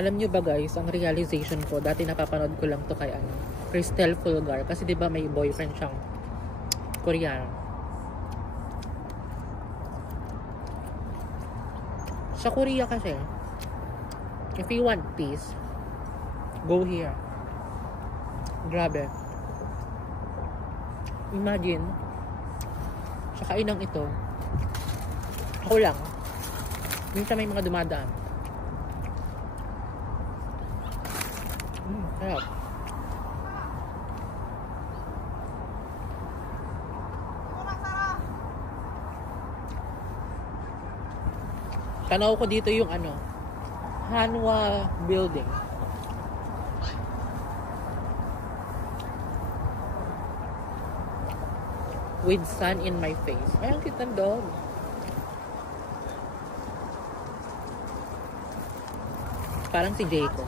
Alam nyo ba guys, ang realization ko, dati napapanood ko lang to kay Cristel Fulgar. Kasi diba may boyfriend siyang Koreano. Sa Korea kasi, if you want peace, go here. Grabe. Imagine, sa kainang ito, ako lang, minsan may mga dumadaan. Sarap. Tanaw ko dito yung Hanwha building. With sun in my face. Ay, ang cute ng dog. Parang si Jacob.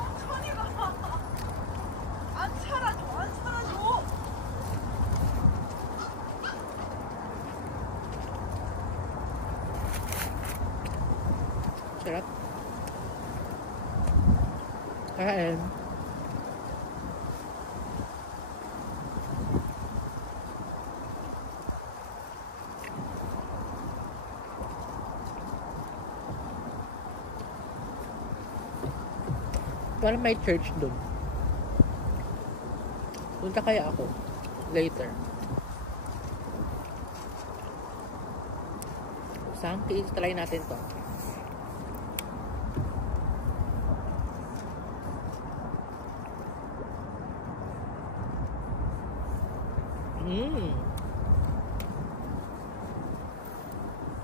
Sarap. Kain. Parang may church dun. Punta kaya ako later. Saan? Try natin to.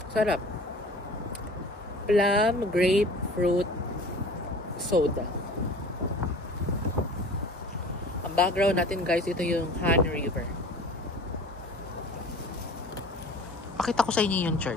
Sarap. Plum grapefruit soda. Ang background natin guys, ito yung Han River. Pakita ko sa inyo yung church.